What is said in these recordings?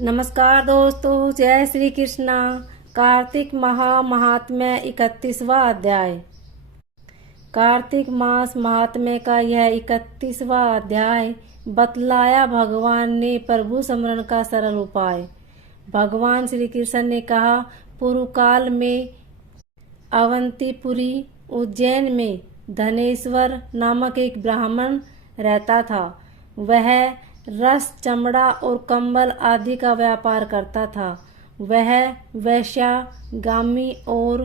नमस्कार दोस्तों, जय श्री कृष्णा। कार्तिक महात्म्य 31वां अध्याय। कार्तिक मास महात्म्य का यह 31वां अध्याय बतलाया भगवान ने प्रभु स्मरण का सरल उपाय। भगवान श्री कृष्ण ने कहा, पूर्व काल में अवंतीपुरी उज्जैन में धनेश्वर नामक एक ब्राह्मण रहता था। वह रस, चमड़ा और कंबल आदि का व्यापार करता था। वह वैश्यागामी और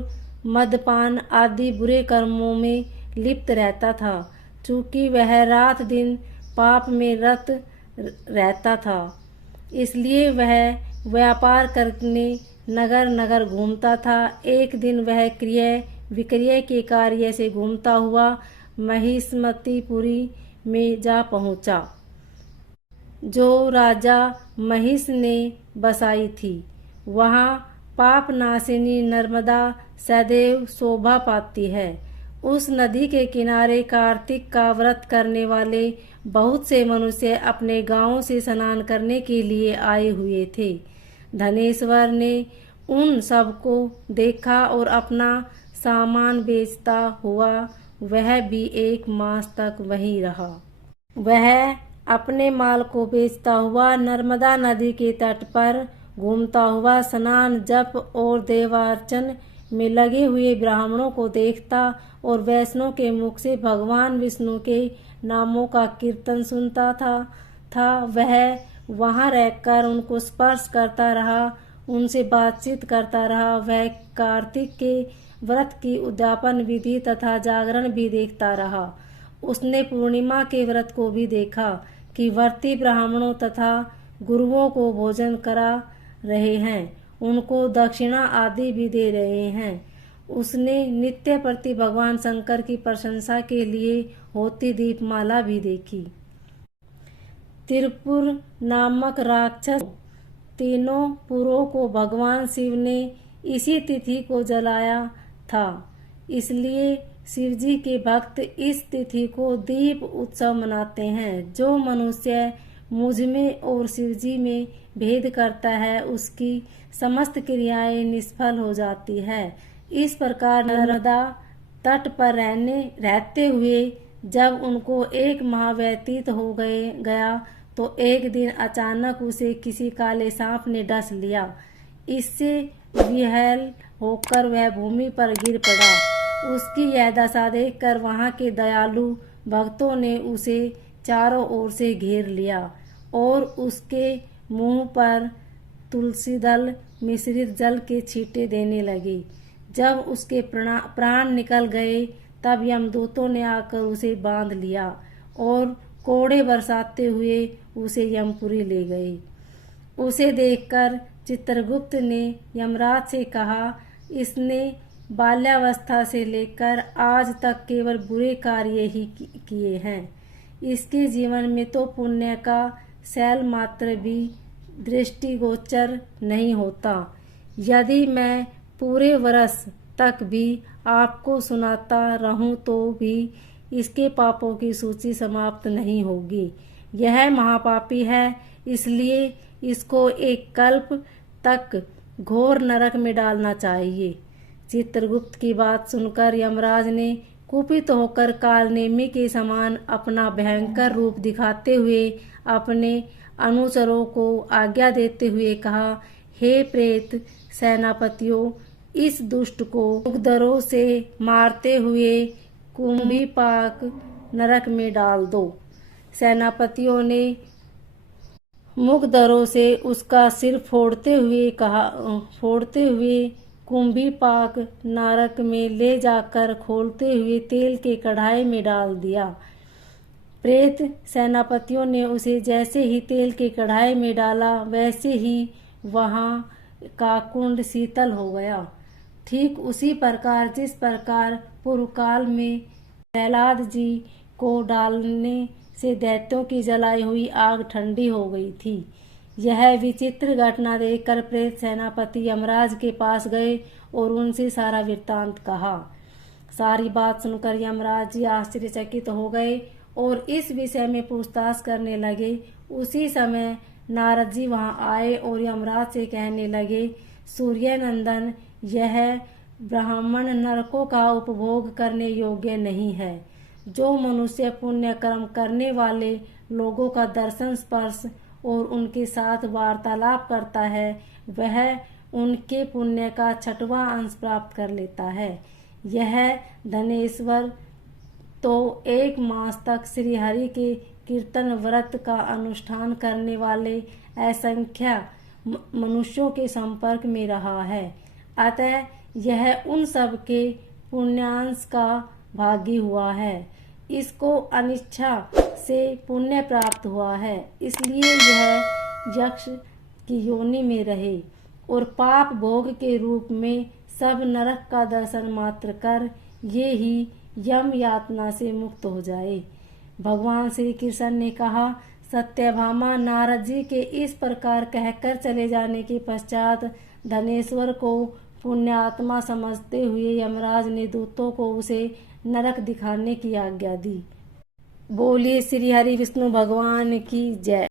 मदपान आदि बुरे कर्मों में लिप्त रहता था। चूंकि वह रात दिन पाप में रत रहता था, इसलिए वह व्यापार करने नगर नगर घूमता था। एक दिन वह क्रय विक्रय के कार्य से घूमता हुआ महिष्मतीपुरी में जा पहुंचा, जो राजा महिष ने बसाई थी। वहाँ पाप नाशिनी नर्मदा सदैव शोभा पाती है। उस नदी के किनारे कार्तिक का व्रत करने वाले बहुत से मनुष्य अपने गांव से स्नान करने के लिए आए हुए थे। धनेश्वर ने उन सबको देखा और अपना सामान बेचता हुआ वह भी 1 मास तक वहीं रहा। वह अपने माल को बेचता हुआ नर्मदा नदी के तट पर घूमता हुआ स्नान, जप और देवार्चन में लगे हुए ब्राह्मणों को देखता और वैष्णव के मुख से भगवान विष्णु के नामों का कीर्तन सुनता था। वह वहां रहकर उनको स्पर्श करता रहा, उनसे बातचीत करता रहा। वह कार्तिक के व्रत की उद्यापन विधि तथा जागरण भी देखता रहा। उसने पूर्णिमा के व्रत को भी देखा कि व्रती ब्राह्मणों तथा गुरुओं को भोजन करा रहे हैं, उनको दक्षिणा आदि भी दे रहे हैं। उसने नित्य प्रति भगवान शंकर की प्रशंसा के लिए होती दीपमाला भी देखी। त्रिपुर नामक राक्षस तीनों पुरों को भगवान शिव ने इसी तिथि को जलाया था, इसलिए शिवजी के भक्त इस तिथि को दीप उत्सव मनाते हैं। जो मनुष्य मुझ में और शिवजी में भेद करता है, उसकी समस्त क्रियाएं निष्फल हो जाती है। इस प्रकार नर्मदा तट पर रहते हुए जब उनको 1 माह व्यतीत हो गया तो एक दिन अचानक उसे किसी काले सांप ने डस लिया। इससे विह्वल होकर वह भूमि पर गिर पड़ा। उसकी यह दशा देखकर वहां के दयालु भक्तों ने उसे चारों ओर से घेर लिया और उसके मुंह पर तुलसी दल मिश्रित जल के छींटे देने लगे। जब उसके प्राण निकल गए, तब यमदूतों ने आकर उसे बांध लिया और कोड़े बरसाते हुए उसे यमपुरी ले गए। उसे देखकर चित्रगुप्त ने यमराज से कहा, इसने बाल्यावस्था से लेकर आज तक केवल बुरे कार्य ही किए हैं। इसके जीवन में तो पुण्य का शैल मात्र भी दृष्टिगोचर नहीं होता। यदि मैं पूरे वर्ष तक भी आपको सुनाता रहूं तो भी इसके पापों की सूची समाप्त नहीं होगी। यह महापापी है, इसलिए इसको 1 कल्प तक घोर नरक में डालना चाहिए। चित्रगुप्त की बात सुनकर यमराज ने कुपित होकर कालनेमी के समान अपना भयंकर रूप दिखाते हुए अपने अनुचरों को आज्ञा देते हुए कहा, हे प्रेत सेनापतियों, इस दुष्ट को मुगदरों से मारते हुए कुंभीपाक नरक में डाल दो। सेनापतियों ने मुगदरों से उसका सिर फोड़ते हुए कुंभीपाक नरक में ले जाकर खोलते हुए तेल के कढ़ाई में डाल दिया। प्रेत सेनापतियों ने उसे जैसे ही तेल के कढ़ाई में डाला, वैसे ही वहां का कुंड शीतल हो गया। ठीक उसी प्रकार जिस प्रकार पूर्व काल में प्रहलाद जी को डालने से दैत्यों की जलाई हुई आग ठंडी हो गई थी। यह विचित्र घटना देखकर प्रेत सेनापति यमराज के पास गए और उनसे सारा वृत्तांत कहा। सारी बात सुनकर यमराज जी आश्चर्यचकित हो गए और इस विषय में पूछताछ करने लगे। उसी समय नारद जी वहां आए और यमराज से कहने लगे, सूर्य नंदन, यह ब्राह्मण नरकों का उपभोग करने योग्य नहीं है। जो मनुष्य पुण्य कर्म करने वाले लोगों का दर्शन, स्पर्श और उनके साथ वार्तालाप करता है, वह उनके पुण्य का 6वां अंश प्राप्त कर लेता है। यह धनेश्वर तो 1 मास तक श्री हरि के कीर्तन व्रत का अनुष्ठान करने वाले असंख्य मनुष्यों के संपर्क में रहा है। अतः यह उन सब के पुण्यांश का भागी हुआ है। इसको अनिच्छा से पुण्य प्राप्त हुआ है, इसलिए यह यक्ष की योनि में रहे और पाप भोग के रूप में सब नरक का दर्शन मात्र कर ये ही यम यातना से मुक्त हो जाए। भगवान श्री कृष्ण ने कहा, सत्यभामा नारद जी के इस प्रकार कहकर चले जाने के पश्चात धनेश्वर को पुण्यात्मा समझते हुए यमराज ने दूतों को उसे नरक दिखाने की आज्ञा दी। बोलिए श्री हरि विष्णु भगवान की जय।